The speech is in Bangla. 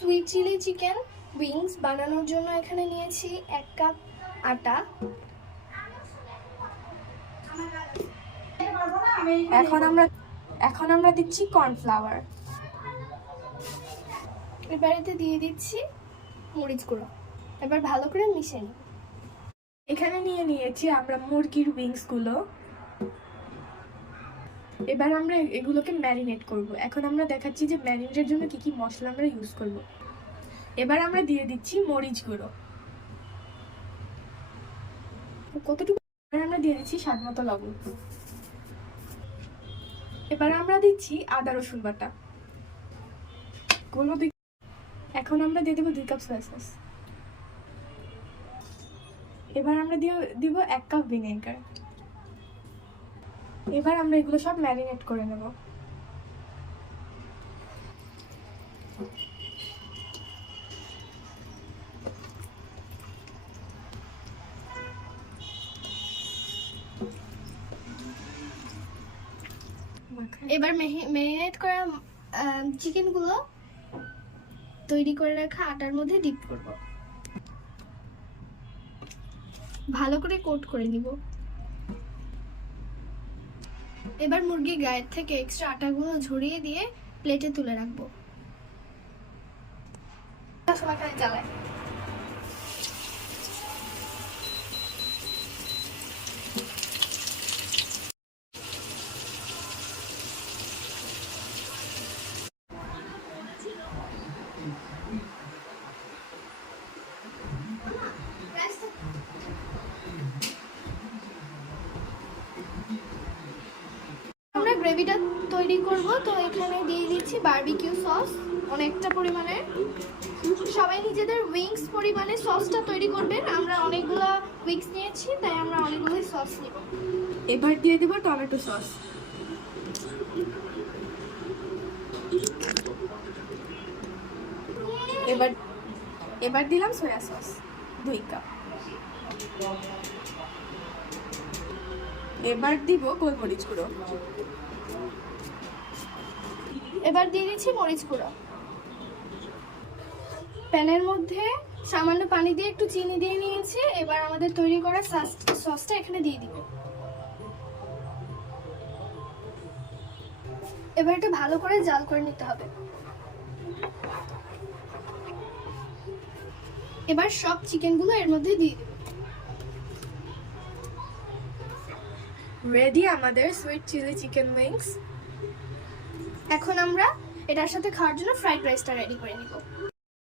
সুইট চিলি চিকেন উইংস বানানোর জন্য এখানে নিয়েছি 1 কাপ আটা। এখন আমরা দিচ্ছি কর্নফ্লাওয়ার। এবারেতে দিয়ে দিচ্ছি মরিচ গুঁড়ো। এবার ভালো করে মিশিয়ে নিই। এখানে নিয়েছি আমরা মুরগির উইংস গুলো। এবার আমরা এগুলোকে ম্যারিনেট করব। এখন আমরা দেখাচ্ছি যে ম্যারিনেটের জন্য কি কি মশলা আমরা ইউজ করব। এবার আমরা দিয়ে দিচ্ছি মরিচ গুঁড়ো কতটুকু। এবার আমরা দিয়ে দিচ্ছি স্বাদ মতো লবণ। এবার আমরা দিচ্ছি আদা রসুন বাটা। এখন আমরা দিয়ে দেবো 2 কাপ সয়া সস। এবার আমরা দিব 1 কাপ ভিনেগার। এবার আমরা এগুলো সব ম্যারিনেট করে নেব। এবার ম্যারিনেট করা চিকেনগুলো তৈরি করে রাখা আটার মধ্যে ডিপ করব। ভালো করে কোট করে নিব। এবার মুরগির গায়ের থেকে এক্সট্রা আটাগুলো ঝরিয়ে দিয়ে প্লেটে তুলে রাখবো। সময়টা জ্বালায়। আমরা গ্রেভিটা তৈরি করব, তো এখানে দিয়ে দিচ্ছি বারবিকিউ সস অনেকটা পরিমাণে। সবাই নিজেদের উইংস পরিমাণে সসটা তৈরি করবেন। আমরা অনেকগুলো উইংস নিয়েছি, তাই আমরা অনেকগুলোই সস নিব। এবার দিয়ে দেব টমেটো সস। এবার দিলাম সয়া সস 2 কাপ। এবার দিব গোলমরিচ গুঁড়ো। এবার দিয়ে দিচ্ছি মরিচ গুঁড়ো। প্যানের মধ্যে সামান্য পানি দিয়ে একটু চিনি দিয়ে নিয়েছি। এবার আমাদের তৈরি করা সসটা এখানে দিয়ে দিব। এবার একটু ভালো করে জাল করে নিতে হবে। এবার সব চিকেনগুলো এর মধ্যে দিয়ে দেব। রেডি আমাদের সুইট চিলি চিকেন উইংস। এখন আমরা এটার সাথে খাওয়ার জন্য ফ্রাইড রাইসটা রেডি করে নিব।